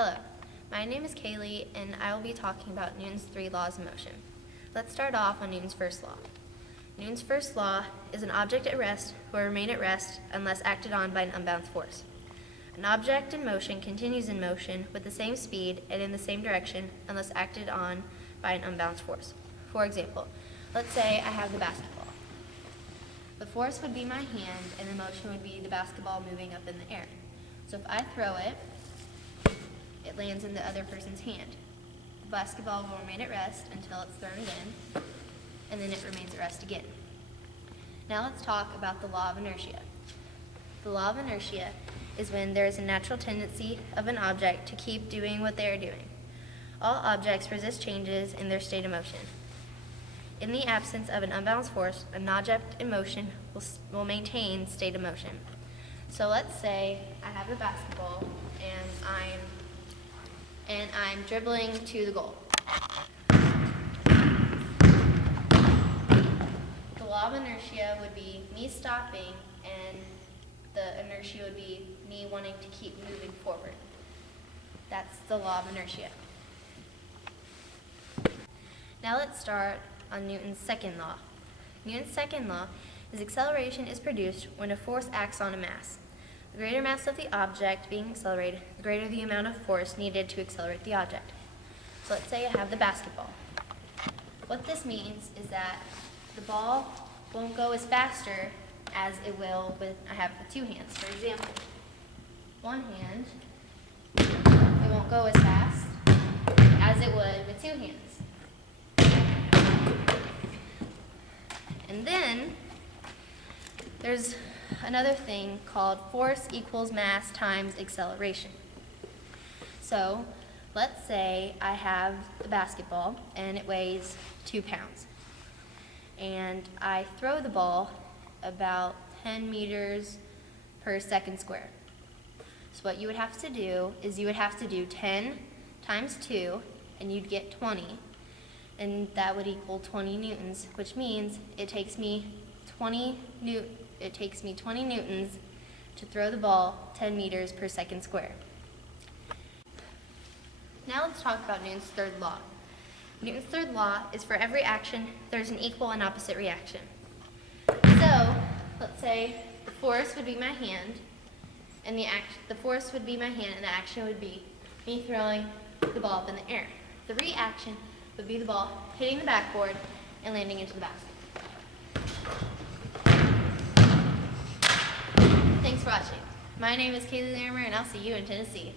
Hello, my name is Kaylee and I will be talking about Newton's 3 laws of motion. Let's start off on Newton's first law. Newton's first law is an object at rest will remain at rest unless acted on by an unbalanced force. An object in motion continues in motion with the same speed and in the same direction unless acted on by an unbalanced force. For example, let's say I have the basketball. The force would be my hand and the motion would be the basketball moving up in the air. So if I throw it, it lands in the other person's hand. The basketball will remain at rest until it's thrown again, and then it remains at rest again. Now let's talk about the law of inertia. The law of inertia is when there is a natural tendency of an object to keep doing what they are doing. All objects resist changes in their state of motion. In the absence of an unbalanced force, an object in motion will maintain state of motion. So let's say I have the basketball and I'm dribbling to the goal. The law of inertia would be me stopping, and the inertia would be me wanting to keep moving forward. That's the law of inertia. Now let's start on Newton's second law. Newton's second law is acceleration is produced when a force acts on a mass. The greater mass of the object being accelerated, the greater the amount of force needed to accelerate the object. So let's say I have the basketball. What this means is that the ball won't go as faster as it will with I have the two hands. For example, one hand, it won't go as fast as it would with two hands. And then there's another thing called force equals mass times acceleration. So let's say I have the basketball and it weighs 2 pounds. And I throw the ball about 10 meters per second square. So what you would have to do is you would have to do 10 times 2 and you'd get 20. And that would equal 20 newtons, which means it takes me 20 newtons to throw the ball 10 meters per second square. Now let's talk about Newton's third law. Newton's third law is for every action, there's an equal and opposite reaction. So let's say the force would be my hand, and the force would be my hand, and the action would be me throwing the ball up in the air. The reaction would be the ball hitting the backboard and landing into the basket. Thanks for watching. My name is Kaylee SMS, and I'll see you in Tennessee.